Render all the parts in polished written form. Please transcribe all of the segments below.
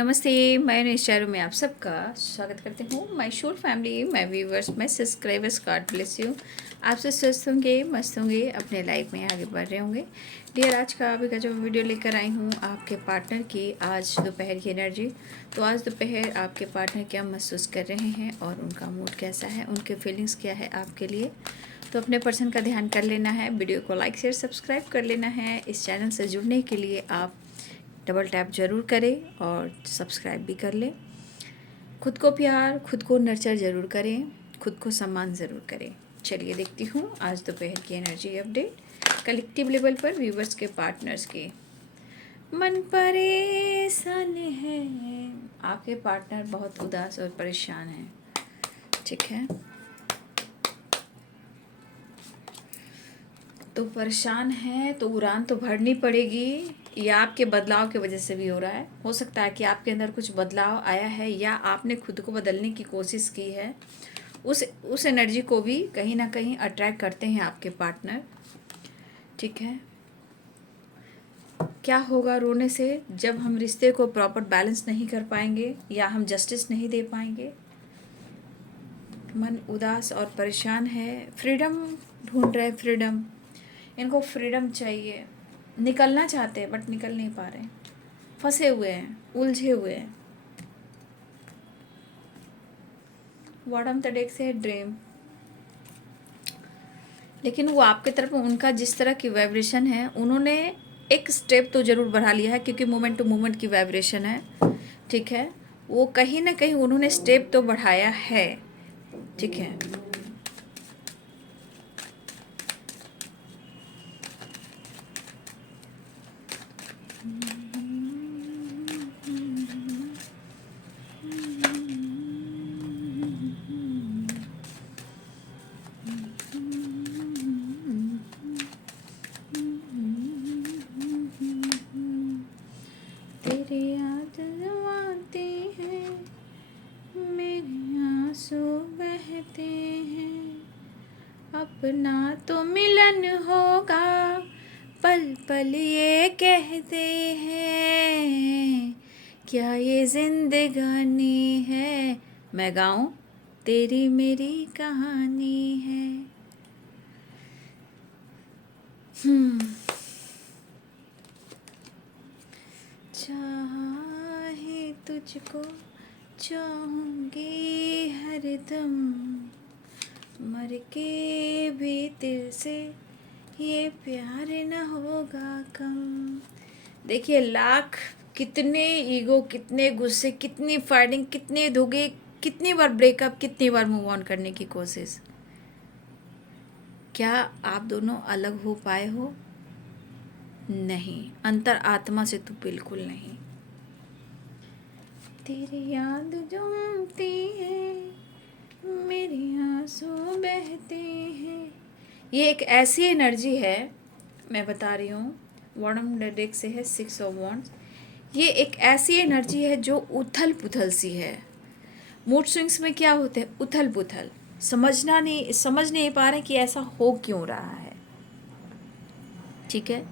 नमस्ते, मैं निशारू में आप सबका स्वागत करती हूँ। माय शोर family, my viewers, my subscribers, God bless you. आप सब स्वस्थ होंगे, मस्त होंगे, अपने लाइफ में आगे बढ़ रहे होंगे। डियर, आज का अभी का जो वीडियो लेकर आई हूँ आपके पार्टनर की आज दोपहर की एनर्जी। तो आज दोपहर आपके पार्टनर क्या महसूस कर रहे हैं और उनका मूड कैसा है, उनके फीलिंग्स क्या है आपके लिए। तो अपने पर्सन का ध्यान कर लेना है, वीडियो को लाइक शेयर सब्सक्राइब कर लेना है। इस चैनल से जुड़ने के लिए आप डबल टैप ज़रूर करें और सब्सक्राइब भी कर लें। खुद को प्यार, खुद को नर्चर ज़रूर करें, खुद को सम्मान ज़रूर करें। चलिए देखती हूँ आज दोपहर की एनर्जी अपडेट कलेक्टिव लेवल पर व्यूवर्स के पार्टनर्स के। मन परेशान है, आपके पार्टनर बहुत उदास और परेशान हैं, ठीक है। तो परेशान है तो उड़ान तो भरनी पड़ेगी। या आपके बदलाव की वजह से भी हो रहा है। हो सकता है कि आपके अंदर कुछ बदलाव आया है या आपने खुद को बदलने की कोशिश की है। उस एनर्जी को भी कहीं ना कहीं अट्रैक्ट करते हैं आपके पार्टनर, ठीक है। क्या होगा रोने से? जब हम रिश्ते को प्रॉपर बैलेंस नहीं कर पाएंगे या हम जस्टिस नहीं दे पाएंगे। मन उदास और परेशान है, फ्रीडम ढूंढ रहे, फ्रीडम, इनको फ्रीडम चाहिए। निकलना चाहते हैं बट निकल नहीं पा रहे, फंसे हुए हैं, उलझे हुए हैं। बॉटम द डेक से है ड्रीम, लेकिन वो आपके तरफ उनका जिस तरह की वाइब्रेशन है, उन्होंने एक स्टेप तो ज़रूर बढ़ा लिया है क्योंकि मोमेंट टू मोमेंट की वाइब्रेशन है, ठीक है। वो कहीं ना कहीं उन्होंने स्टेप तो बढ़ाया है, ठीक है। तेरी याद आती है, मेरे आंसू बहते हैं, अपना तो मिलन होगा, पल पल ये कहते हैं, क्या ये जिंदगानी है। मैं गाऊं, तेरी मेरी कहानी है। चाहे तुझको चाहूंगी हरदम, मर के भी तेरे से ये प्यार न होगा कम। देखिए, लाख कितने ईगो, कितने गुस्से, कितनी फाइटिंग, कितने धोखे, कितनी बार ब्रेकअप, कितनी बार मूव ऑन करने की कोशिश। क्या आप दोनों अलग हो पाए हो? नहीं, अंतर आत्मा से तो बिल्कुल नहीं। तेरी याद जो आती है, मेरे आंसू बहते हैं। ये एक ऐसी एनर्जी है, मैं बता रही हूँ। बॉटम डेक से है 6 ऑफ वॉन्ड्स। ये एक ऐसी एनर्जी है जो उथल पुथल सी है। मूड स्विंग्स में क्या होते हैं? उथल पुथल, समझ नहीं पा रहे कि ऐसा हो क्यों रहा है, ठीक है।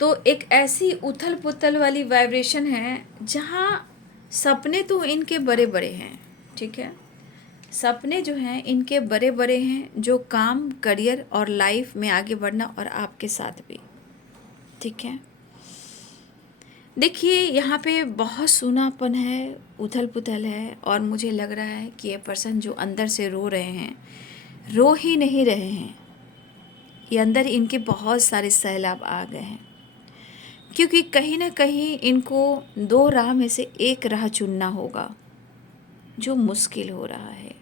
तो एक ऐसी उथल पुथल वाली वाइब्रेशन है जहाँ सपने तो इनके बड़े बड़े हैं, ठीक है। सपने जो हैं इनके बड़े बड़े हैं, जो काम, करियर और लाइफ में आगे बढ़ना, और आपके साथ भी, ठीक है। देखिए, यहाँ पे बहुत सूनापन है, उथल पुथल है, और मुझे लग रहा है कि ये पर्सन जो अंदर से रो रहे हैं, रो ही नहीं रहे हैं, ये अंदर इनके बहुत सारे सैलाब आ गए हैं। क्योंकि कहीं ना कहीं इनको दो राह में से एक राह चुनना होगा, जो मुश्किल हो रहा है,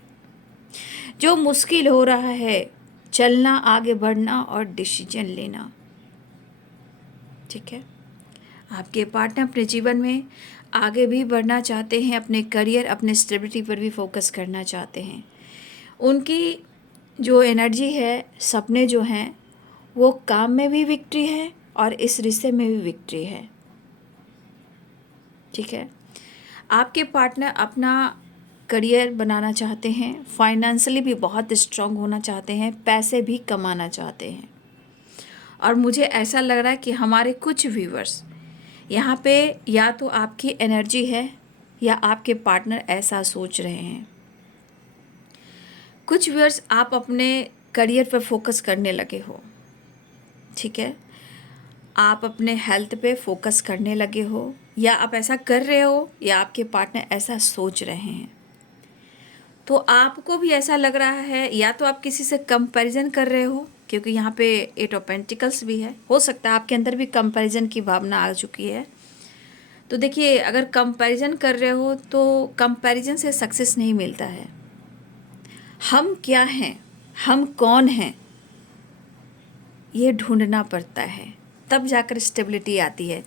जो मुश्किल हो रहा है चलना, आगे बढ़ना और डिसीजन लेना, ठीक है। आपके पार्टनर अपने जीवन में आगे भी बढ़ना चाहते हैं, अपने करियर, अपने स्टेबिलिटी पर भी फोकस करना चाहते हैं। उनकी जो एनर्जी है, सपने जो हैं, वो काम में भी विक्ट्री है और इस रिश्ते में भी विक्ट्री है, ठीक है। आपके पार्टनर अपना करियर बनाना चाहते हैं, फाइनेंशियली भी बहुत स्ट्रांग होना चाहते हैं, पैसे भी कमाना चाहते हैं। और मुझे ऐसा लग रहा है कि हमारे कुछ व्यूवर्स यहाँ पे या तो आपकी एनर्जी है या आपके पार्टनर ऐसा सोच रहे हैं। कुछ व्यूअर्स आप अपने करियर पर फोकस करने लगे हो, ठीक है, आप अपने हेल्थ पे फोकस करने लगे हो, या आप ऐसा कर रहे हो या आपके पार्टनर ऐसा सोच रहे हैं। तो आपको भी ऐसा लग रहा है, या तो आप किसी से कंपैरिजन कर रहे हो, क्योंकि यहाँ पे 8 ऑफ पेंटिकल्स भी है। हो सकता है आपके अंदर भी कंपैरिजन की भावना आ चुकी है। तो देखिए, अगर कंपैरिजन कर रहे हो तो कंपैरिजन से सक्सेस नहीं मिलता है। हम क्या हैं, हम कौन हैं, ये ढूंढना पड़ता है, तब जाकर स्टेबिलिटी आती है।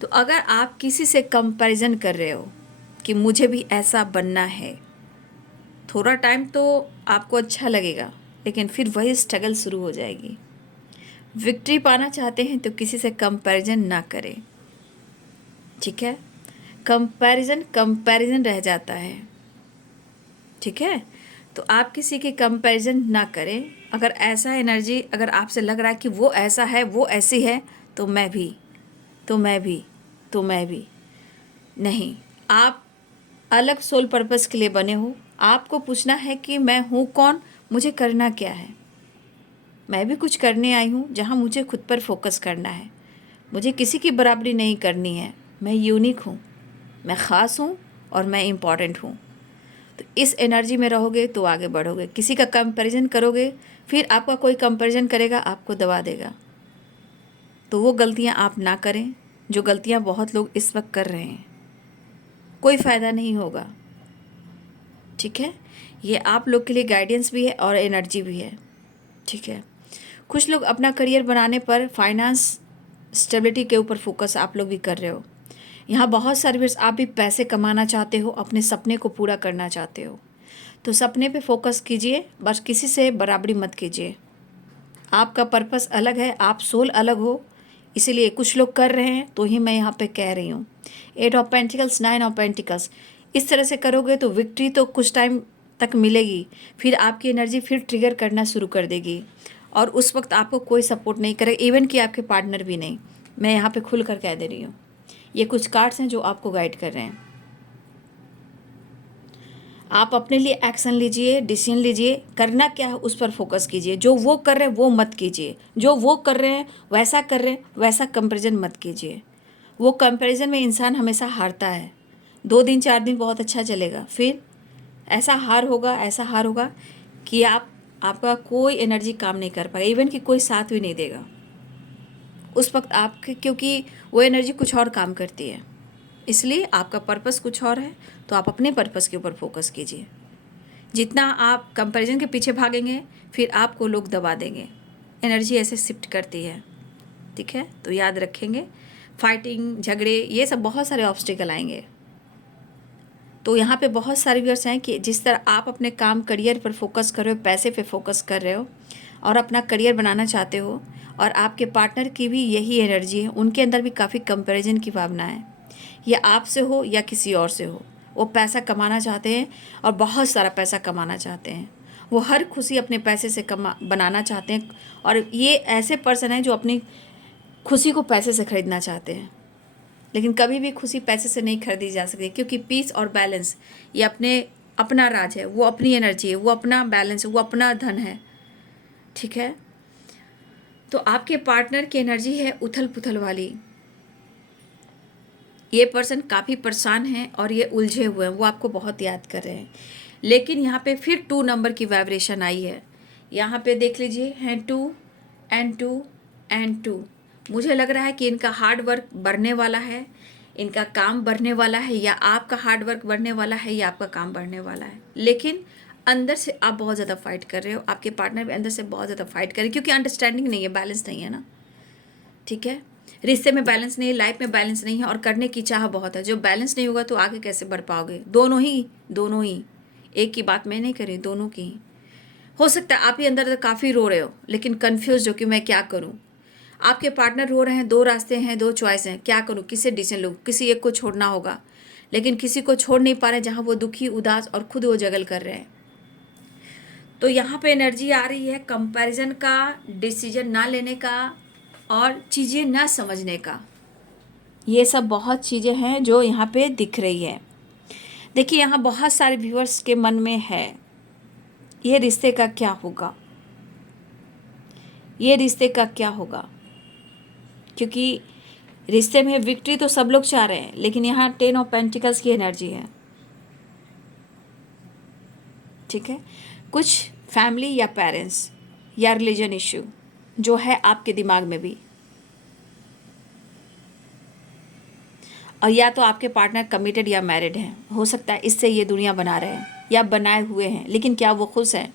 तो अगर आप किसी से कंपैरिजन कर रहे हो कि मुझे भी ऐसा बनना है, थोड़ा टाइम तो आपको अच्छा लगेगा, लेकिन फिर वही स्ट्रगल शुरू हो जाएगी। विक्ट्री पाना चाहते हैं तो किसी से कंपैरिजन ना करें, ठीक है। कंपैरिजन रह जाता है, ठीक है। तो आप किसी की कंपैरिजन ना करें। अगर ऐसा एनर्जी, अगर आपसे लग रहा है कि वो ऐसा है, वो ऐसी है, तो मैं भी, तो मैं भी, तो मैं भी नहीं। आप अलग सोल पर्पस के लिए बने हो। आपको पूछना है कि मैं हूँ कौन, मुझे करना क्या है। मैं भी कुछ करने आई हूँ जहाँ मुझे खुद पर फोकस करना है। मुझे किसी की बराबरी नहीं करनी है। मैं यूनिक हूँ, मैं ख़ास हूँ और मैं इम्पॉर्टेंट हूँ। तो इस एनर्जी में रहोगे तो आगे बढ़ोगे। किसी का कंपैरिजन करोगे, फिर आपका कोई कंपैरिजन करेगा, आपको दबा देगा। तो वो गलतियाँ आप ना करें जो गलतियाँ बहुत लोग इस वक्त कर रहे हैं। कोई फ़ायदा नहीं होगा, ठीक है। ये आप लोग के लिए गाइडेंस भी है और एनर्जी भी है, ठीक है। कुछ लोग अपना करियर बनाने पर फाइनेंस स्टेबिलिटी के ऊपर फोकस आप लोग भी कर रहे हो। यहाँ बहुत सारे व्यूअर्स आप भी पैसे कमाना चाहते हो, अपने सपने को पूरा करना चाहते हो। तो सपने पे फोकस कीजिए, बस किसी से बराबरी मत कीजिए। आपका पर्पस अलग है, आप सोल अलग हो, इसीलिए कुछ लोग कर रहे हैं तो ही मैं यहाँ पे कह रही हूँ। 8 ऑफ पेंटिकल्स, 9 ऑफ पेंटिकल्स, इस तरह से करोगे तो विक्ट्री तो कुछ टाइम तक मिलेगी, फिर आपकी एनर्जी फिर ट्रिगर करना शुरू कर देगी और उस वक्त आपको कोई सपोर्ट नहीं करेगा, इवन कि आपके पार्टनर भी नहीं। मैं यहाँ पे खुल कर कह दे रही हूँ। ये कुछ कार्ड्स हैं जो आपको गाइड कर रहे हैं। आप अपने लिए एक्शन लीजिए, डिसीजन लीजिए, करना क्या है उस पर फोकस कीजिए। जो वो कर रहे हैं वो मत कीजिए, जो वो कर रहे हैं वैसा कर रहे हैं वैसा कंपैरिजन मत कीजिए। वो कंपैरिजन में इंसान हमेशा हारता है। 2 दिन 4 दिन बहुत अच्छा चलेगा, फिर ऐसा हार होगा, ऐसा हार होगा कि आपका कोई एनर्जी काम नहीं कर पाएगा, इवन कि कोई साथ भी नहीं देगा उस वक्त आपके, क्योंकि वो एनर्जी कुछ और काम करती है। इसलिए आपका पर्पस कुछ और है, तो आप अपने पर्पस के ऊपर फोकस कीजिए। जितना आप कंपैरिजन के पीछे भागेंगे, फिर आपको लोग दबा देंगे। एनर्जी ऐसे शिफ्ट करती है, ठीक है। तो याद रखेंगे, फाइटिंग, झगड़े, ये सब बहुत सारे ऑब्स्टिकल आएंगे। तो यहाँ पे बहुत सारे व्यूअर्स हैं कि जिस तरह आप अपने काम, करियर पर फोकस कर रहे हो, पैसे पे फोकस कर रहे हो और अपना करियर बनाना चाहते हो, और आपके पार्टनर की भी यही एनर्जी है, उनके अंदर भी काफ़ी कंपैरिजन की भावना है। या आपसे हो या किसी और से हो, वो पैसा कमाना चाहते हैं और बहुत सारा पैसा कमाना चाहते हैं। वो हर खुशी अपने पैसे से बनाना चाहते हैं, और ये ऐसे पर्सन हैं जो अपनी खुशी को पैसे से ख़रीदना चाहते हैं। लेकिन कभी भी खुशी पैसे से नहीं खरीदी जा सकती, क्योंकि पीस और बैलेंस ये अपना राज है, वो अपनी एनर्जी है, वो अपना बैलेंस है, वो अपना धन है, ठीक है। तो आपके पार्टनर की एनर्जी है उथल पुथल वाली। ये पर्सन काफ़ी परेशान हैं और ये उलझे हुए हैं, वो आपको बहुत याद कर रहे हैं। लेकिन यहाँ पे फिर 2 नंबर की वाइब्रेशन आई है। यहाँ पे देख लीजिए, हैं 2 एंड 2 एंड 2। मुझे लग रहा है कि इनका हार्ड वर्क बढ़ने वाला है, इनका काम बढ़ने वाला है, या आपका हार्ड वर्क बढ़ने वाला है, या आपका काम बढ़ने वाला है। लेकिन अंदर से आप बहुत ज़्यादा फाइट कर रहे हो, आपके पार्टनर भी अंदर से बहुत ज़्यादा फाइट कर रहे हैं, क्योंकि अंडरस्टैंडिंग नहीं है, बैलेंस नहीं है ना, ठीक है। रिश्ते में बैलेंस नहीं है, लाइफ में बैलेंस नहीं है, और करने की चाह बहुत है। जो बैलेंस नहीं होगा तो आगे कैसे बढ़ पाओगे। दोनों ही, एक की बात मैं नहीं कर रही, दोनों की ही। हो सकता है आप ही अंदर काफ़ी रो रहे हो, लेकिन कन्फ्यूज हो कि मैं क्या करूं। आपके पार्टनर रो रहे हैं, 2 रास्ते हैं, 2 चॉइस हैं, क्या करूं, किसे डिसीजन लूं। किसी एक को छोड़ना होगा, लेकिन किसी को छोड़ नहीं पा रहे, जहां वो दुखी, उदास और खुद वो जगल कर रहे हैं। तो यहाँ पे एनर्जी आ रही है कंपैरिजन का, डिसीजन ना लेने का और चीज़ें ना समझने का। ये सब बहुत चीज़ें हैं जो यहाँ पे दिख रही है। देखिए यहाँ बहुत सारे व्यूअर्स के मन में है ये रिश्ते का क्या होगा, ये रिश्ते का क्या होगा, क्योंकि रिश्ते में विक्ट्री तो सब लोग चाह रहे हैं, लेकिन यहाँ 10 ऑफ पेंटिकल्स की एनर्जी है। ठीक है, कुछ फैमिली या पेरेंट्स या रिलीजन इश्यू जो है आपके दिमाग में भी, और या तो आपके पार्टनर कमिटेड या मैरिड हैं, हो सकता है इससे ये दुनिया बना रहे हैं या बनाए हुए हैं, लेकिन क्या वो खुश हैं।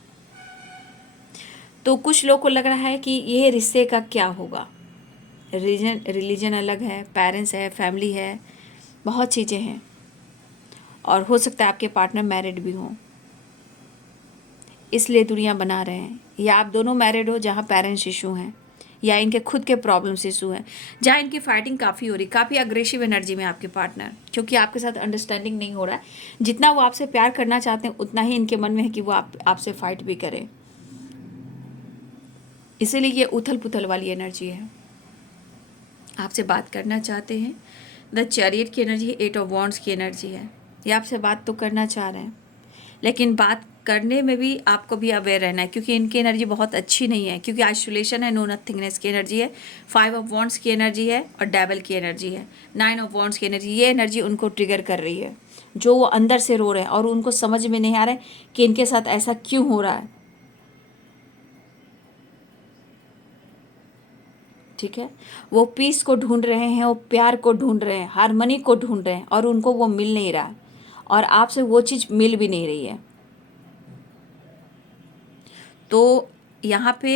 तो कुछ लोग को लग रहा है कि ये रिश्ते का क्या होगा। रिलीजन अलग है, पेरेंट्स है, फैमिली है, बहुत चीज़ें हैं, और हो सकता है आपके पार्टनर मैरिड भी हों, इसलिए दुनिया बना रहे हैं। या आप दोनों मैरिड हो जहाँ पेरेंट्स इशू हैं, या इनके खुद के प्रॉब्लम्स इशू हैं, जहाँ इनकी फाइटिंग काफ़ी हो रही, काफ़ी अग्रेसिव एनर्जी में आपके पार्टनर, क्योंकि आपके साथ अंडरस्टैंडिंग नहीं हो रहा है। जितना वो आपसे प्यार करना चाहते हैं उतना ही इनके मन में है कि वो आपसे फाइट भी करें, इसीलिए ये उथल पुथल वाली एनर्जी है। आपसे बात करना चाहते हैं, द चैरियट की एनर्जी, 8 ऑफ वॉन्ड्स की एनर्जी है। ये आपसे बात तो करना चाह रहे हैं, लेकिन बात करने में भी आपको भी अवेयर रहना है, क्योंकि इनकी एनर्जी बहुत अच्छी नहीं है, क्योंकि आइसोलेशन है, नो नथिंगनेस की एनर्जी है, 5 ऑफ वॉन्ड्स की एनर्जी है, और डेविल की एनर्जी है, 9 ऑफ वॉन्ड्स की एनर्जी। ये एनर्जी उनको ट्रिगर कर रही है, जो वो अंदर से रो रहे हैं, और उनको समझ में नहीं आ रहा है कि इनके साथ ऐसा क्यों हो रहा है। ठीक है, वो पीस को ढूंढ रहे हैं, वो प्यार को ढूंढ रहे हैं, हारमोनी को ढूंढ रहे हैं, और उनको वो मिल नहीं रहा, और आपसे वो चीज़ मिल भी नहीं रही है। तो यहाँ पे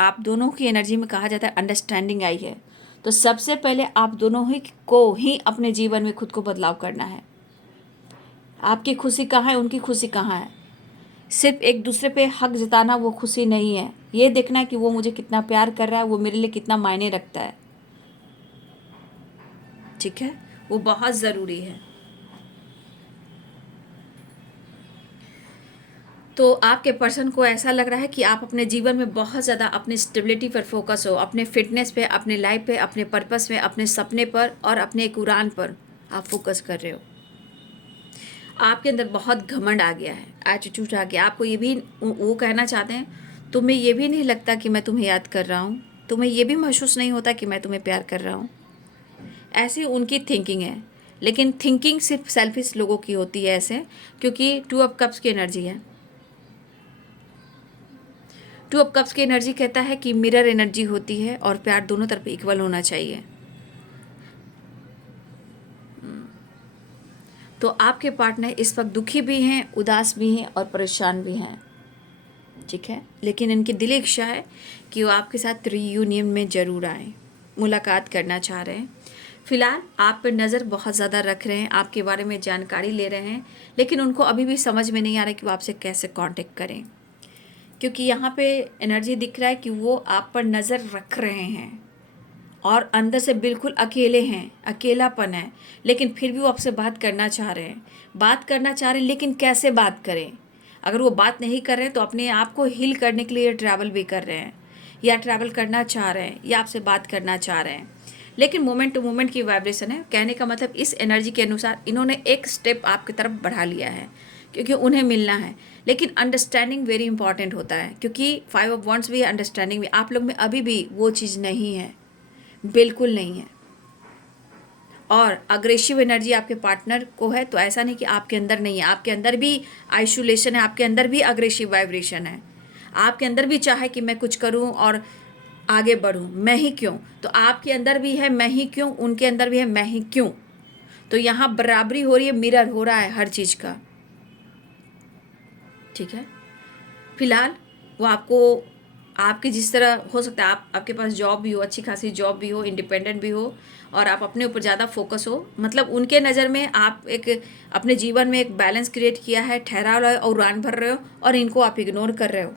आप दोनों की एनर्जी में कहा जाता है अंडरस्टैंडिंग आई है। तो सबसे पहले आप दोनों ही को ही अपने जीवन में खुद को बदलाव करना है। आपकी खुशी कहाँ है, उनकी खुशी कहाँ है। सिर्फ एक दूसरे पे हक जताना वो खुशी नहीं है, ये देखना है कि वो मुझे कितना प्यार कर रहा है, वो मेरे लिए कितना मायने रखता है। ठीक है, वो बहुत ज़रूरी है। तो आपके पर्सन को ऐसा लग रहा है कि आप अपने जीवन में बहुत ज़्यादा अपनी स्टेबिलिटी पर फोकस हो, अपने फिटनेस पे, अपने लाइफ पे, अपने पर्पस में, अपने सपने पर, और अपने एक उड़ान पर आप फोकस कर रहे हो। आपके अंदर बहुत घमंड आ गया है, एटीट्यूड आ गया। आपको ये भी वो कहना चाहते हैं, तुम्हें ये भी नहीं लगता कि मैं तुम्हें याद कर रहा हूँ, तुम्हें ये भी महसूस नहीं होता कि मैं तुम्हें प्यार कर रहा हूँ। ऐसी उनकी थिंकिंग है, लेकिन थिंकिंग सिर्फ सेल्फिश लोगों की होती है ऐसे, क्योंकि 2 ऑफ कप्स की एनर्जी है। 2 ऑफ कप्स की एनर्जी कहता है कि मिरर एनर्जी होती है, और प्यार दोनों तरफ इक्वल होना चाहिए। तो आपके पार्टनर इस वक्त दुखी भी हैं, उदास भी हैं, और परेशान भी हैं। ठीक है, लेकिन इनकी दिली इच्छा है कि वो आपके साथ रीयूनियन में ज़रूर आए, मुलाकात करना चाह रहे हैं। फ़िलहाल आप पर नज़र बहुत ज़्यादा रख रहे हैं, आपके बारे में जानकारी ले रहे हैं, लेकिन उनको अभी भी समझ में नहीं आ रहा कि वो आपसे कैसे कांटेक्ट करें, क्योंकि यहाँ पे एनर्जी दिख रहा है कि वो आप पर नज़र रख रहे हैं, और अंदर से बिल्कुल अकेले हैं, अकेलापन है, लेकिन फिर भी वो आपसे बात करना चाह रहे हैं। बात करना चाह रहे हैं, लेकिन कैसे बात करें। अगर वो बात नहीं कर रहे हैं तो अपने आप को हील करने के लिए ट्रैवल भी कर रहे हैं, या ट्रैवल करना चाह रहे हैं, या आपसे बात करना चाह रहे हैं, लेकिन मोमेंट टू मोमेंट की वाइब्रेशन है। कहने का मतलब इस एनर्जी के अनुसार इन्होंने एक स्टेप आपकी तरफ बढ़ा लिया है, क्योंकि उन्हें मिलना है। लेकिन अंडरस्टैंडिंग वेरी इंपॉर्टेंट होता है, क्योंकि 5 ऑफ वॉन्ड्स भी अंडरस्टैंडिंग भी आप लोग में अभी भी वो चीज़ नहीं है, बिल्कुल नहीं है। और अग्रेसिव एनर्जी आपके पार्टनर को है, तो ऐसा नहीं कि आपके अंदर नहीं है, आपके अंदर भी आइसोलेशन है, आपके अंदर भी अग्रेसिव वाइब्रेशन है, आपके अंदर भी चाहे कि मैं कुछ करूं और आगे बढ़ूं, मैं ही क्यों। तो आपके अंदर भी है मैं ही क्यों, उनके अंदर भी है मैं ही क्यों। तो यहाँ बराबरी हो रही है, मिरर हो रहा है हर चीज़ का। ठीक है, फिलहाल वो आपको, आपके जिस तरह हो सकता है, आपके पास जॉब भी हो, अच्छी खासी जॉब भी हो, इंडिपेंडेंट भी हो, और आप अपने ऊपर ज़्यादा फोकस हो, मतलब उनके नज़र में आप एक अपने जीवन में एक बैलेंस क्रिएट किया है, ठहरा रहे हो और उड़ान भर रहे हो, और इनको आप इग्नोर कर रहे हो।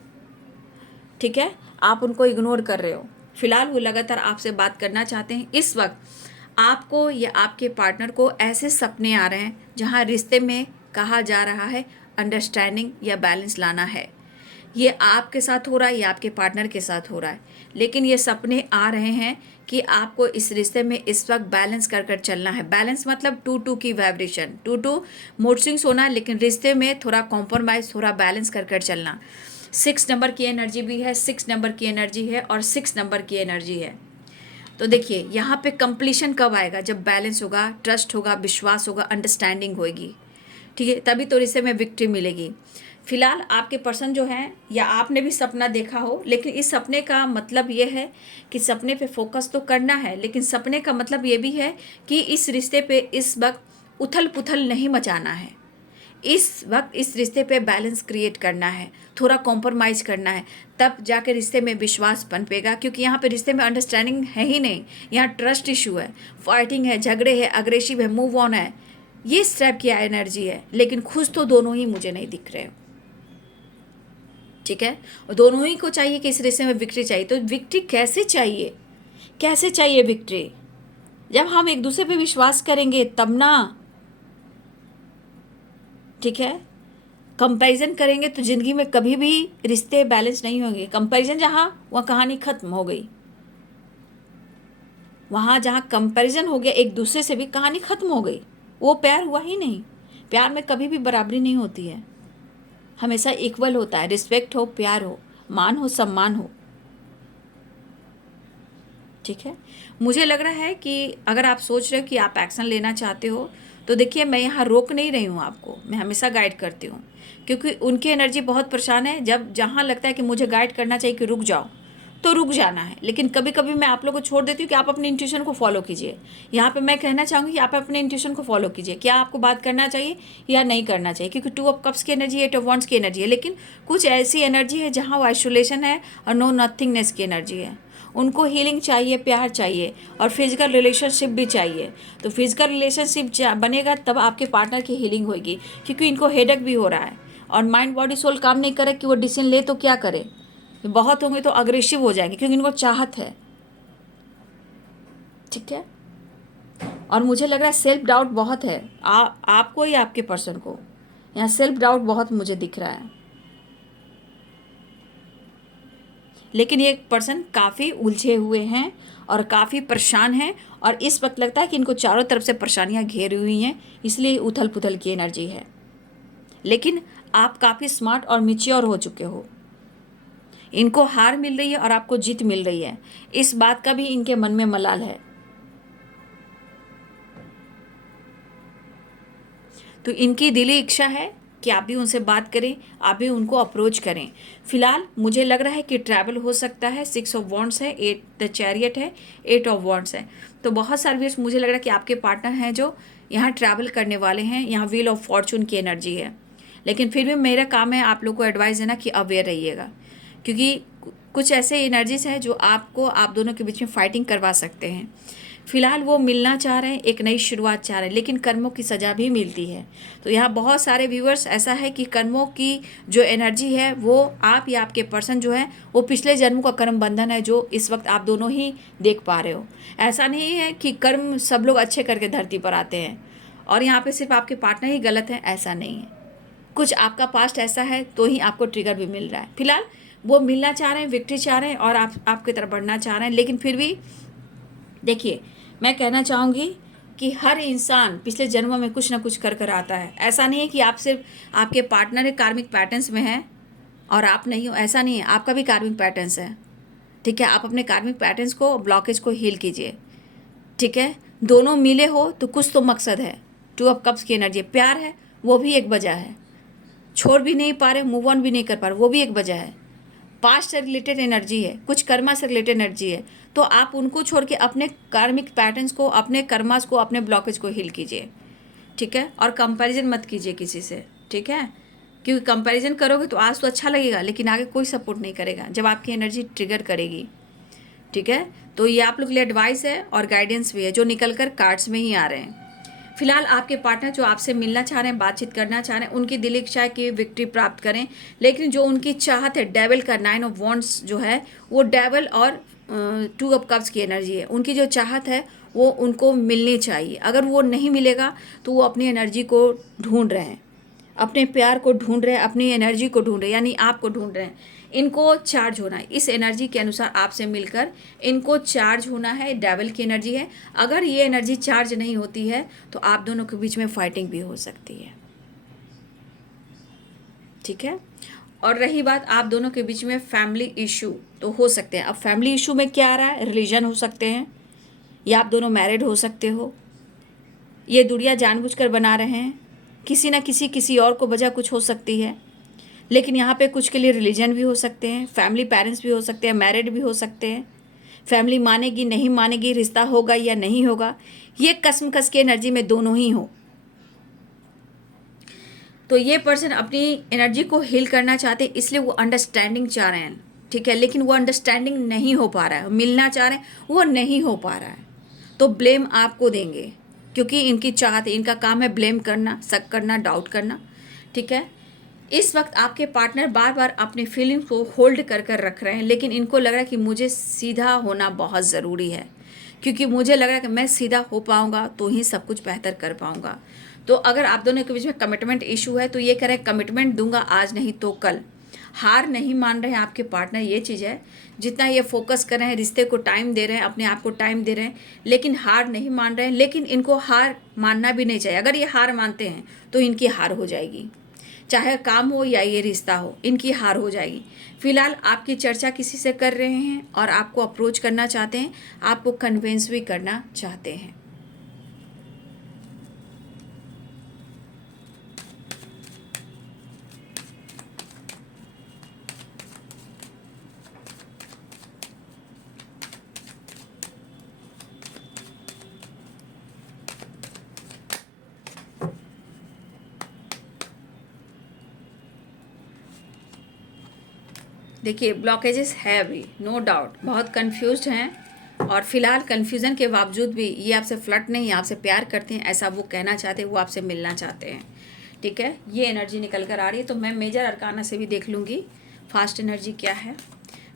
ठीक है, आप उनको इग्नोर कर रहे हो। फिलहाल वो लगातार आपसे बात करना चाहते हैं। इस वक्त आपको या आपके पार्टनर को ऐसे सपने आ रहे हैं जहाँ रिश्ते में कहा जा रहा है अंडरस्टैंडिंग या बैलेंस लाना है। ये आपके साथ हो रहा है या आपके पार्टनर के साथ हो रहा है, लेकिन ये सपने आ रहे हैं कि आपको इस रिश्ते में इस वक्त बैलेंस कर कर चलना है। बैलेंस मतलब 2-2 की वाइब्रेशन, 2-2 मूड स्विंग्स होना, लेकिन रिश्ते में थोड़ा कॉम्प्रोमाइज़, थोड़ा बैलेंस कर कर चलना। 6 नंबर की एनर्जी भी है, 6 नंबर की एनर्जी है और 6 नंबर की एनर्जी है। तो देखिए यहाँ पे कंप्लीशन कब आएगा? जब बैलेंस होगा, ट्रस्ट होगा, विश्वास होगा, अंडरस्टैंडिंग होगी, ठीक है, तभी तो रिश्ते में विक्ट्री मिलेगी। फिलहाल आपके पर्सन जो हैं, या आपने भी सपना देखा हो, लेकिन इस सपने का मतलब ये है कि सपने पे फोकस तो करना है, लेकिन सपने का मतलब ये भी है कि इस रिश्ते पे इस वक्त उथल पुथल नहीं मचाना है। इस वक्त इस रिश्ते पे बैलेंस क्रिएट करना है, थोड़ा कॉम्प्रोमाइज़ करना है, तब जाके रिश्ते में विश्वास पनपेगा। क्योंकि यहाँ पे रिश्ते में अंडरस्टैंडिंग है ही नहीं, यहाँ ट्रस्ट इशू है, फाइटिंग है, झगड़े है, अग्रेसिव है, मूव ऑन है, ये इस टाइप की एनर्जी है। लेकिन खुश तो दोनों ही मुझे नहीं दिख रहे, ठीक है। और दोनों ही को चाहिए कि इस रिश्ते में विक्ट्री चाहिए। तो विक्ट्री कैसे चाहिए, कैसे चाहिए विक्ट्री? जब हम एक दूसरे पे विश्वास करेंगे तब ना, ठीक है। कंपैरिजन करेंगे तो ज़िंदगी में कभी भी रिश्ते बैलेंस नहीं होंगे। कंपैरिजन जहाँ, वहाँ कहानी ख़त्म हो गई। वहाँ जहाँ कंपैरिजन हो गया एक दूसरे से भी, कहानी ख़त्म हो गई, वो प्यार हुआ ही नहीं। प्यार में कभी भी बराबरी नहीं होती है, हमेशा इक्वल होता है। रिस्पेक्ट हो, प्यार हो, मान हो, सम्मान हो, ठीक है। मुझे लग रहा है कि अगर आप सोच रहे हो कि आप एक्शन लेना चाहते हो, तो देखिए मैं यहाँ रोक नहीं रही हूँ आपको, मैं हमेशा गाइड करती हूँ, क्योंकि उनकी एनर्जी बहुत परेशान है। जब जहाँ लगता है कि मुझे गाइड करना चाहिए कि रुक जाओ, तो रुक जाना है। लेकिन कभी कभी मैं आप लोगों को छोड़ देती हूँ कि आप अपने इंट्यूशन को फॉलो कीजिए। यहाँ पे मैं कहना चाहूँगी कि आप अपने इंट्यूशन को फॉलो कीजिए, क्या आपको बात करना चाहिए या नहीं करना चाहिए। क्योंकि 2 ऑफ कप्स की एनर्जी है, 8 ऑफ वॉन्ड्स की एनर्जी है, लेकिन कुछ ऐसी एनर्जी है जहाँ वो आइसोलेशन है और नो नथिंगनेस की एनर्जी है। उनको हीलिंग चाहिए, प्यार चाहिए और फिजिकल रिलेशनशिप भी चाहिए। तो फिजिकल रिलेशनशिप बनेगा तब आपके पार्टनर की हीलिंग होगी, क्योंकि इनको हेडेक भी हो रहा है और माइंड बॉडी सोल काम नहीं करे कि वो डिसीजन ले तो क्या करे। बहुत होंगे तो अग्रेसिव हो जाएंगे, क्योंकि इनको चाहत है, ठीक है। और मुझे लग रहा है सेल्फ डाउट बहुत है आपको या आपके पर्सन को, यहाँ सेल्फ डाउट बहुत मुझे दिख रहा है। लेकिन ये पर्सन काफ़ी उलझे हुए हैं और काफ़ी परेशान हैं, और इस वक्त लगता है कि इनको चारों तरफ से परेशानियां घेरी हुई हैं, इसलिए उथल पुथल की एनर्जी है। लेकिन आप काफ़ी स्मार्ट और मैच्योर हो चुके हो। इनको हार मिल रही है और आपको जीत मिल रही है, इस बात का भी इनके मन में मलाल है। तो इनकी दिली इच्छा है कि आप भी उनसे बात करें, आप भी उनको अप्रोच करें। फिलहाल मुझे लग रहा है कि ट्रैवल हो सकता है। 6 ऑफ वॉन्ड्स है, 8 द चैरियट है, 8 ऑफ वॉन्ड्स है। तो बहुत सारे व्यूअर्स मुझे लग रहा है कि आपके पार्टनर हैं जो यहाँ ट्रैवल करने वाले हैं। यहाँ व्हील ऑफ फॉर्चून की एनर्जी है, लेकिन फिर भी मेरा काम है आप लोग को एडवाइस देना कि अवेयर रहिएगा, क्योंकि कुछ ऐसे एनर्जीज हैं जो आपको, आप दोनों के बीच में फाइटिंग करवा सकते हैं। फिलहाल वो मिलना चाह रहे हैं, एक नई शुरुआत चाह रहे हैं, लेकिन कर्मों की सज़ा भी मिलती है। तो यहाँ बहुत सारे व्यूअर्स ऐसा है कि कर्मों की जो एनर्जी है वो आप या आपके पर्सन जो है वो पिछले जन्म का कर्म बंधन है, जो इस वक्त आप दोनों ही देख पा रहे हो। ऐसा नहीं है कि कर्म सब लोग अच्छे करके धरती पर आते हैं और यहाँ पे सिर्फ आपके पार्टनर ही गलत हैं, ऐसा नहीं है। कुछ आपका पास्ट ऐसा है तो ही आपको ट्रिगर भी मिल रहा है। फिलहाल वो मिलना चाह रहे हैं, विक्ट्री चाह रहे हैं और आपकी तरफ बढ़ना चाह रहे हैं। लेकिन फिर भी देखिए, मैं कहना चाहूँगी कि हर इंसान पिछले जन्मों में कुछ ना कुछ कर कर आता है। ऐसा नहीं है कि आप सिर्फ आपके पार्टनर कार्मिक पैटर्न्स में हैं और आप नहीं हो, ऐसा नहीं है। आपका भी कार्मिक पैटर्न्स है, ठीक है। आप अपने कार्मिक पैटर्न्स को, ब्लॉकेज को हील कीजिए, ठीक है। दोनों मिले हो तो कुछ तो मकसद है। 2 ऑफ कप्स की एनर्जी, प्यार है, वो भी एक वजह है। छोड़ भी नहीं पा रहे, मूव ऑन भी नहीं कर पा रहे, वो भी एक वजह है। पास्ट से रिलेटेड एनर्जी है, कुछ कर्मा से रिलेटेड एनर्जी है। तो आप उनको छोड़ के अपने कार्मिक पैटर्न्स को, अपने कर्मास को, अपने ब्लॉकेज को हील कीजिए, ठीक है। और कंपैरिजन मत कीजिए किसी से, ठीक है, क्योंकि कंपैरिजन करोगे तो आज तो अच्छा लगेगा, लेकिन आगे कोई सपोर्ट नहीं करेगा जब आपकी एनर्जी ट्रिगर करेगी, ठीक है। तो ये आप लोग के लिए एडवाइस है और गाइडेंस भी है जो निकल कर कार्ड्स में ही आ रहे हैं। फिलहाल आपके पार्टनर जो आपसे मिलना चाह रहे हैं, बातचीत करना चाह रहे हैं, उनकी दिली इच्छा है कि विक्ट्री प्राप्त करें। लेकिन जो उनकी चाहत है, डेविल का 9 ऑफ वॉन्ड्स जो है वो डेविल और 2 ऑफ कप्स की एनर्जी है। उनकी जो चाहत है वो उनको मिलनी चाहिए। अगर वो नहीं मिलेगा तो वो अपनी एनर्जी को ढूंढ रहे हैं, अपने प्यार को ढूंढ रहे हैं, अपनी एनर्जी को ढूंढ रहे हैं, यानी आपको ढूंढ रहे हैं। इनको चार्ज होना है, इस एनर्जी के अनुसार आपसे मिलकर इनको चार्ज होना है। डेविल की एनर्जी है। अगर ये एनर्जी चार्ज नहीं होती है तो आप दोनों के बीच में फाइटिंग भी हो सकती है, ठीक है। और रही बात आप दोनों के बीच में फैमिली इशू, तो हो सकते हैं। अब फैमिली इशू में क्या आ रहा है, रिलीजन हो सकते हैं, या आप दोनों मैरिड हो सकते हो, ये दूरियां जानबूझकर बना रहे हैं, किसी ना किसी और को वजह कुछ हो सकती है। लेकिन यहाँ पे कुछ के लिए रिलीजन भी हो सकते हैं, फैमिली पेरेंट्स भी हो सकते हैं, मैरिड भी हो सकते हैं। फैमिली मानेगी नहीं मानेगी, रिश्ता होगा या नहीं होगा, ये कसमकस की एनर्जी में दोनों ही हो। तो ये पर्सन अपनी एनर्जी को हील करना चाहते हैं, इसलिए वो अंडरस्टैंडिंग चाह रहे हैं, ठीक है। लेकिन वो अंडरस्टैंडिंग नहीं हो पा रहा है, मिलना चाह रहे हैं, वो नहीं हो पा रहा है, तो ब्लेम आपको देंगे, क्योंकि इनकी चाहत, इनका काम है ब्लेम करना, शक करना, डाउट करना, ठीक है। इस वक्त आपके पार्टनर बार बार अपनी फीलिंग्स को होल्ड कर कर रख रहे हैं, लेकिन इनको लग रहा है कि मुझे सीधा होना बहुत ज़रूरी है, क्योंकि मुझे लग रहा है कि मैं सीधा हो पाऊंगा तो ही सब कुछ बेहतर कर पाऊंगा। तो अगर आप दोनों के बीच में कमिटमेंट इशू है तो ये कह रहे हैं कमिटमेंट दूंगा आज नहीं तो कल। हार नहीं मान रहे हैं आपके पार्टनर, ये चीज़ है। जितना ये फोकस कर रहे हैं, रिश्ते को टाइम दे रहे हैं, अपने आप को टाइम दे रहे हैं, लेकिन हार नहीं मान रहे हैं। लेकिन इनको हार मानना भी नहीं चाहिए। अगर ये हार मानते हैं तो इनकी हार हो जाएगी, चाहे काम हो या ये रिश्ता हो, इनकी हार हो जाएगी। फिलहाल आपकी चर्चा किसी से कर रहे हैं और आपको अप्रोच करना चाहते हैं, आपको कन्विंस भी करना चाहते हैं। देखिए ब्लॉकेजेस है अभी, नो डाउट, बहुत कंफ्यूज्ड हैं। और फिलहाल कंफ्यूजन के बावजूद भी ये आपसे फ्लर्ट नहीं, आपसे प्यार करते हैं, ऐसा वो कहना चाहते हैं, वो आपसे मिलना चाहते हैं, ठीक है। ये एनर्जी निकल कर आ रही है। तो मैं मेजर अरकाना से भी देख लूँगी फास्ट एनर्जी क्या है।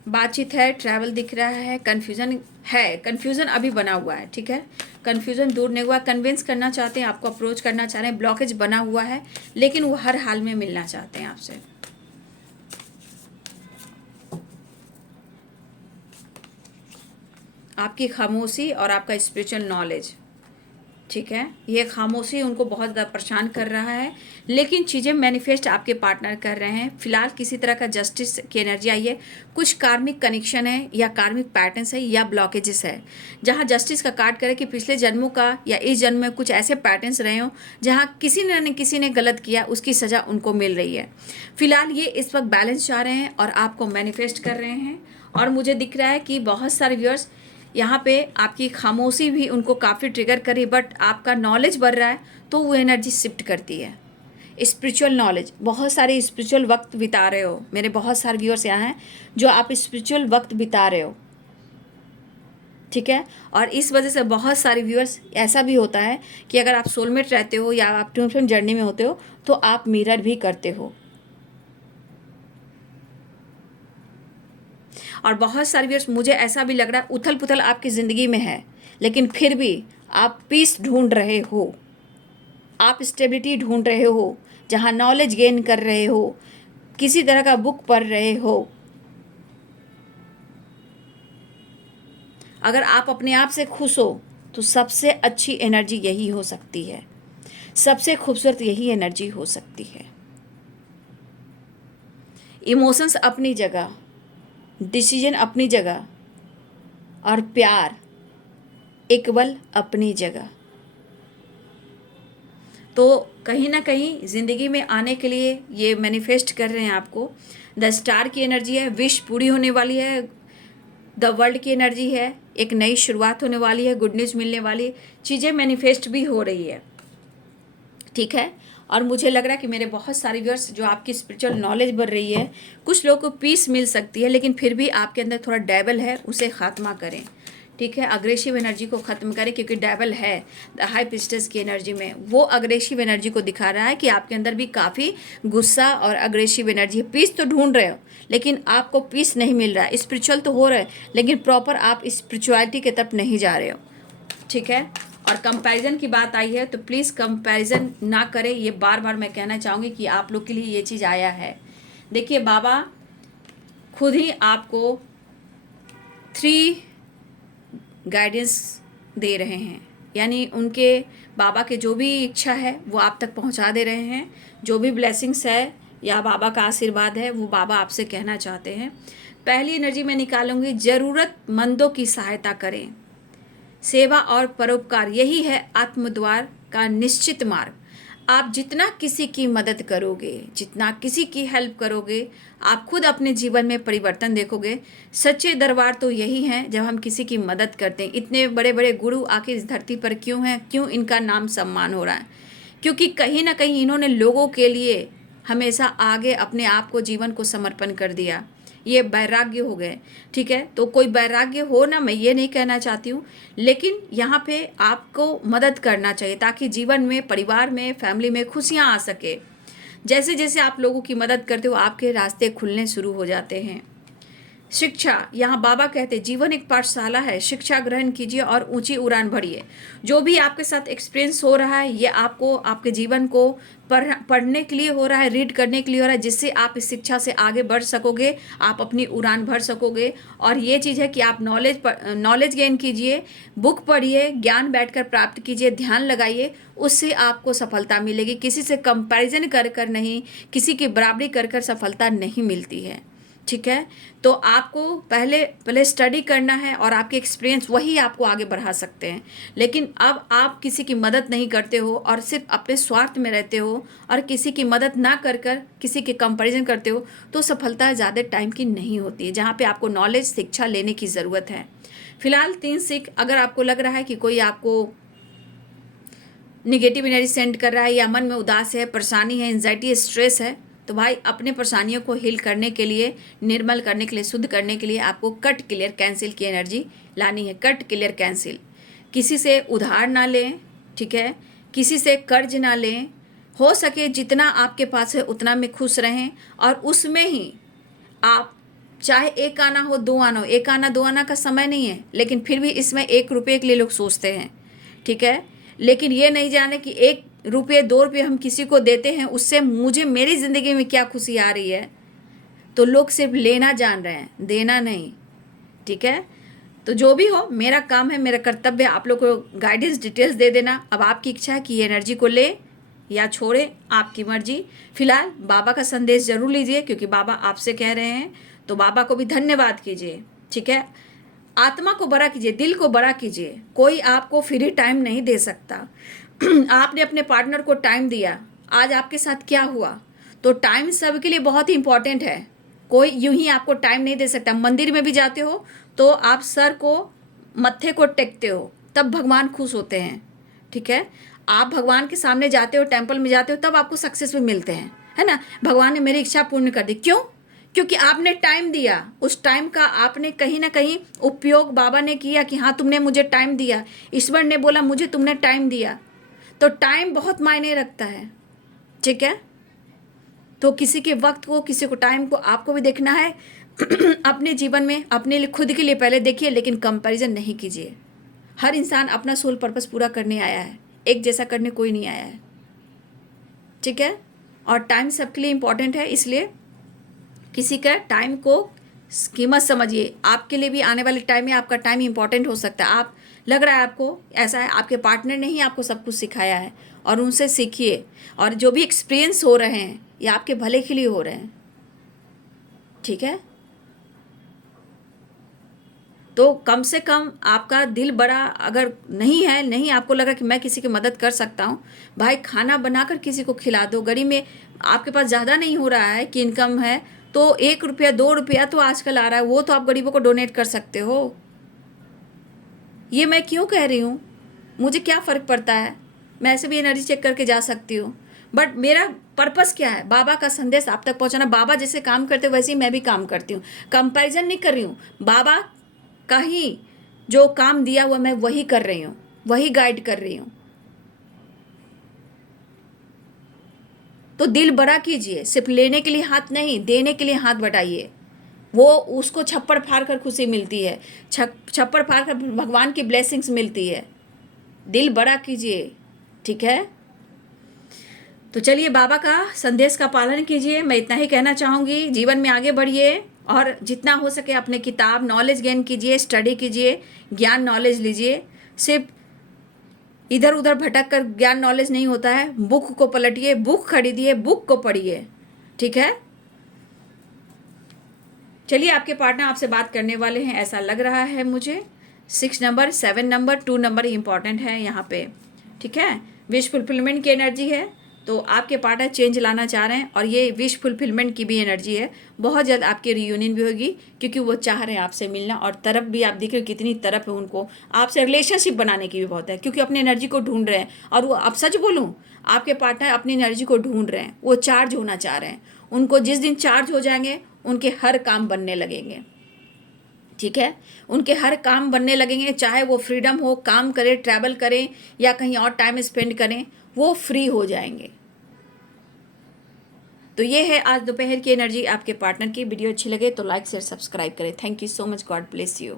बातचीत है, ट्रैवल दिख रहा है, कन्फ्यूज़न है, कन्फ्यूज़न अभी बना हुआ है, ठीक है। कन्फ्यूज़न दूर नहीं हुआ, कन्विंस करना चाहते हैं, आपको अप्रोच करना चाह रहे हैं, ब्लॉकेज बना हुआ है, लेकिन वो हर हाल में मिलना चाहते हैं आपसे। आपकी खामोशी और आपका स्पिरिचुअल नॉलेज, ठीक है, ये खामोशी उनको बहुत ज़्यादा परेशान कर रहा है, लेकिन चीज़ें मैनिफेस्ट आपके पार्टनर कर रहे हैं। फिलहाल किसी तरह का जस्टिस की एनर्जी आई है, कुछ कार्मिक कनेक्शन है या कार्मिक पैटर्न्स है या ब्लॉकेजेस है, जहाँ जस्टिस का कार्ड करे कि पिछले जन्मों का या इस जन्म में कुछ ऐसे पैटर्न्स रहे हों जहाँ किसी ने गलत किया, उसकी सज़ा उनको मिल रही है। फिलहाल ये इस वक्त बैलेंस चाह रहे हैं और आपको मैनिफेस्ट कर रहे हैं। और मुझे दिख रहा है कि बहुत सारे व्यूअर्स यहाँ पे आपकी खामोशी भी उनको काफ़ी ट्रिगर करी, बट आपका नॉलेज बढ़ रहा है तो वो एनर्जी शिफ्ट करती है। स्पिरिचुअल नॉलेज, बहुत सारे स्पिरिचुअल वक्त बिता रहे हो, मेरे बहुत सारे व्यूअर्स यहाँ हैं जो आप स्पिरिचुअल वक्त बिता रहे हो, ठीक है। और इस वजह से बहुत सारे व्यूअर्स, ऐसा भी होता है कि अगर आप सोलमेट रहते हो या आप ट्विन फ्लेम जर्नी में होते हो तो आप मिरर भी करते हो। और बहुत सारे व्यूअर्स, मुझे ऐसा भी लग रहा है उथल पुथल आपकी ज़िंदगी में है, लेकिन फिर भी आप पीस ढूंढ रहे हो, आप स्टेबिलिटी ढूंढ रहे हो, जहाँ नॉलेज गेन कर रहे हो, किसी तरह का बुक पढ़ रहे हो। अगर आप अपने आप से खुश हो तो सबसे अच्छी एनर्जी यही हो सकती है, सबसे खूबसूरत यही एनर्जी हो सकती है। इमोशंस अपनी जगह, डिसीजन अपनी जगह और प्यार इक्वल अपनी जगह। तो कहीं ना कहीं ज़िंदगी में आने के लिए ये मैनिफेस्ट कर रहे हैं आपको। द स्टार की एनर्जी है, विश पूरी होने वाली है। द वर्ल्ड की एनर्जी है, एक नई शुरुआत होने वाली है, गुड न्यूज़ मिलने वाली है, चीज़ें मैनिफेस्ट भी हो रही है, ठीक है। और मुझे लग रहा है कि मेरे बहुत सारे व्यूअर्स, जो आपकी स्पिरिचुअल नॉलेज बढ़ रही है, कुछ लोगों को पीस मिल सकती है, लेकिन फिर भी आपके अंदर थोड़ा डेविल है, उसे ख़त्मा करें, ठीक है। अग्रेसिव एनर्जी को ख़त्म करें, क्योंकि डेविल है द हाई प्रीस्टेस की एनर्जी में, वो अग्रेसिव एनर्जी को दिखा रहा है कि आपके अंदर भी काफ़ी गुस्सा और अग्रेसिव एनर्जी है। पीस तो ढूंढ रहे हो लेकिन आपको पीस नहीं मिल रहा है। स्पिरिचुअल तो हो रहा है लेकिन प्रॉपर आप स्पिरिचुअलिटी की तरफ नहीं जा रहे हो, ठीक है। और कंपैरिजन की बात आई है तो प्लीज़ कंपैरिजन ना करें, ये बार बार मैं कहना चाहूँगी कि आप लोग के लिए ये चीज़ आया है। देखिए बाबा खुद ही आपको 3 गाइडेंस दे रहे हैं, यानी उनके बाबा के जो भी इच्छा है वो आप तक पहुंचा दे रहे हैं। जो भी ब्लेसिंग्स है या बाबा का आशीर्वाद है वो बाबा आपसे कहना चाहते हैं। पहली एनर्जी मैं निकालूंगी, ज़रूरतमंदों की सहायता करें। सेवा और परोपकार यही है आत्मद्वार का निश्चित मार्ग। आप जितना किसी की मदद करोगे, जितना किसी की हेल्प करोगे, आप खुद अपने जीवन में परिवर्तन देखोगे। सच्चे दरबार तो यही हैं जब हम किसी की मदद करते हैं। इतने बड़े बड़े गुरु आखिर इस धरती पर क्यों हैं, क्यों इनका नाम सम्मान हो रहा है? क्योंकि कहीं ना कहीं इन्होंने लोगों के लिए हमेशा आगे अपने आप को, जीवन को समर्पण कर दिया। ये वैराग्य हो गए, ठीक है। तो कोई वैराग्य हो ना, मैं ये नहीं कहना चाहती हूँ, लेकिन यहाँ पे आपको मदद करना चाहिए ताकि जीवन में, परिवार में, फैमिली में खुशियाँ आ सके। जैसे जैसे आप लोगों की मदद करते हो आपके रास्ते खुलने शुरू हो जाते हैं। शिक्षा, यहाँ बाबा कहते जीवन एक पाठशाला है, शिक्षा ग्रहण कीजिए और ऊंची उड़ान भरिए। जो भी आपके साथ एक्सपीरियंस हो रहा है ये आपको, आपके जीवन को पढ़ने के लिए हो रहा है, रीड करने के लिए हो रहा है, जिससे आप इस शिक्षा से आगे बढ़ सकोगे, आप अपनी उड़ान भर सकोगे। और ये चीज़ है कि आप नॉलेज गेन कीजिए, बुक पढ़िए, ज्ञान बैठकर प्राप्त कीजिए, ध्यान लगाइए, उससे आपको सफलता मिलेगी। किसी से कंपैरिजन कर कर नहीं, किसी की बराबरी कर कर सफलता नहीं मिलती है, ठीक है। तो आपको पहले स्टडी करना है और आपके एक्सपीरियंस वही आपको आगे बढ़ा सकते हैं। लेकिन अब आप किसी की मदद नहीं करते हो और सिर्फ अपने स्वार्थ में रहते हो और किसी की मदद ना कर कर किसी के कंपैरिजन करते हो, तो सफलता ज़्यादा टाइम की नहीं होती है, जहाँ पे आपको नॉलेज, शिक्षा लेने की ज़रूरत है। फिलहाल 3 सीख, अगर आपको लग रहा है कि कोई आपको निगेटिव एनर्जी सेंड कर रहा है या मन में उदास है, परेशानी है, एंजाइटी, स्ट्रेस है, तो भाई अपने परेशानियों को हील करने के लिए, निर्मल करने के लिए, शुद्ध करने के लिए आपको कट क्लियर कैंसिल की एनर्जी लानी है। कट क्लियर कैंसिल, किसी से उधार ना लें, ठीक है, किसी से कर्ज ना लें। हो सके जितना आपके पास है उतना में खुश रहें और उसमें ही आप, चाहे 1 आना हो 2 आना हो, 1 आना 2 आना का समय नहीं है, लेकिन फिर भी इसमें 1 रुपये के लिए लोग सोचते हैं, ठीक है। लेकिन ये नहीं जाने कि 1 रुपये 2 रुपये हम किसी को देते हैं, उससे मुझे, मेरी ज़िंदगी में क्या खुशी आ रही है। तो लोग सिर्फ लेना जान रहे हैं, देना नहीं, ठीक है। तो जो भी हो, मेरा काम है, मेरा कर्तव्य है आप लोग को गाइडेंस, डिटेल्स दे देना। अब आपकी इच्छा है कि ये एनर्जी को ले या छोड़े, आपकी मर्जी। फिलहाल बाबा का संदेश जरूर लीजिए क्योंकि बाबा आपसे कह रहे हैं, तो बाबा को भी धन्यवाद कीजिए, ठीक है। आत्मा को बड़ा कीजिए, दिल को बड़ा कीजिए। कोई आपको फ्री टाइम नहीं दे सकता। आपने अपने पार्टनर को टाइम दिया, आज आपके साथ क्या हुआ? तो टाइम सबके लिए बहुत ही इंपॉर्टेंट है, कोई यूं ही आपको टाइम नहीं दे सकता। मंदिर में भी जाते हो तो आप सर को, मत्थे को टेकते हो, तब भगवान खुश होते हैं, ठीक है। आप भगवान के सामने जाते हो, टेम्पल में जाते हो, तब आपको सक्सेस भी मिलते हैं, है ना। भगवान ने मेरी इच्छा पूर्ण कर दी, क्यों? क्योंकि आपने टाइम दिया। उस टाइम का आपने कहीं ना कहीं उपयोग बाबा ने किया कि हाँ तुमने मुझे टाइम दिया। ईश्वर ने बोला मुझे तुमने टाइम दिया। तो टाइम बहुत मायने रखता है, ठीक है। तो किसी के वक्त को, किसी को टाइम को आपको भी देखना है। अपने जीवन में अपने लिए, खुद के लिए पहले देखिए, लेकिन कंपैरिजन नहीं कीजिए। हर इंसान अपना सोल पर्पस पूरा करने आया है, एक जैसा करने कोई नहीं आया है, ठीक है। और टाइम सबके लिए इम्पोर्टेंट है, इसलिए किसी का टाइम को कीमत समझिए। आपके लिए भी आने वाले टाइम में आपका टाइम इंपॉर्टेंट हो सकता है। आप, लग रहा है आपको ऐसा है, आपके पार्टनर ने ही आपको सब कुछ सिखाया है, और उनसे सीखिए। और जो भी एक्सपीरियंस हो रहे हैं ये आपके भले के लिए हो रहे हैं, ठीक है। तो कम से कम आपका दिल बड़ा अगर नहीं है, नहीं आपको लगा कि मैं किसी की मदद कर सकता हूँ, भाई खाना बनाकर किसी को खिला दो। गरीब में आपके पास ज़्यादा नहीं हो रहा है कि इनकम है, तो 1 रुपया 2 रुपया तो आजकल आ रहा है, वो तो आप गरीबों को डोनेट कर सकते हो। ये मैं क्यों कह रही हूँ, मुझे क्या फ़र्क पड़ता है, मैं ऐसे भी एनर्जी चेक करके जा सकती हूँ। बट मेरा पर्पस क्या है, बाबा का संदेश आप तक पहुँचाना। बाबा जैसे काम करते वैसे ही मैं भी काम करती हूँ। कंपैरिजन नहीं कर रही हूँ, बाबा का ही जो काम दिया हुआ मैं वही कर रही हूँ, वही गाइड कर रही हूँ। तो दिल बड़ा कीजिए, सिर्फ लेने के लिए हाथ नहीं, देने के लिए हाथ बढ़ाइए। वो उसको छप्पड़ फाड़ कर खुशी मिलती है, छप्पड़ फाड़ कर भगवान की ब्लेसिंग्स मिलती है। दिल बड़ा कीजिए, ठीक है। तो चलिए बाबा का संदेश का पालन कीजिए। मैं इतना ही कहना चाहूँगी, जीवन में आगे बढ़िए और जितना हो सके अपने किताब नॉलेज गेन कीजिए, स्टडी कीजिए, ज्ञान नॉलेज लीजिए। सिर्फ इधर उधर भटक कर ज्ञान नॉलेज नहीं होता है। बुक को पलटिए, बुक खरीदिए, बुक को पढ़िए, ठीक है। चलिए आपके पार्टनर आपसे बात करने वाले हैं, ऐसा लग रहा है मुझे। 6 नंबर, 7 नंबर, 2 नंबर इंपॉर्टेंट है यहाँ पे, ठीक है। विश फुलफिलमेंट की एनर्जी है, तो आपके पार्टनर चेंज लाना चाह रहे हैं और ये विश फुलफिलमेंट की भी एनर्जी है। बहुत जल्द आपकी रियूनियन भी होगी क्योंकि वो चाह रहे हैं आपसे मिलना, और तरफ भी आप देख रहे हो कितनी तरफ है उनको आपसे रिलेशनशिप बनाने की भी बहुत है, क्योंकि अपनी एनर्जी को ढूंढ रहे हैं। और वो अब सच बोलूँ, आपके पार्टनर अपनी एनर्जी को ढूंढ रहे हैं, वो चार्ज होना चाह रहे हैं। उनको जिस दिन चार्ज हो जाएंगे उनके हर काम बनने लगेंगे, ठीक है। उनके हर काम बनने लगेंगे, चाहे वो फ्रीडम हो, काम करें, ट्रैवल करें या कहीं और टाइम स्पेंड करें, वो फ्री हो जाएंगे। तो ये है आज दोपहर की एनर्जी आपके पार्टनर की। वीडियो अच्छी लगे तो लाइक शेयर सब्सक्राइब करें। Thank you so much, God bless you.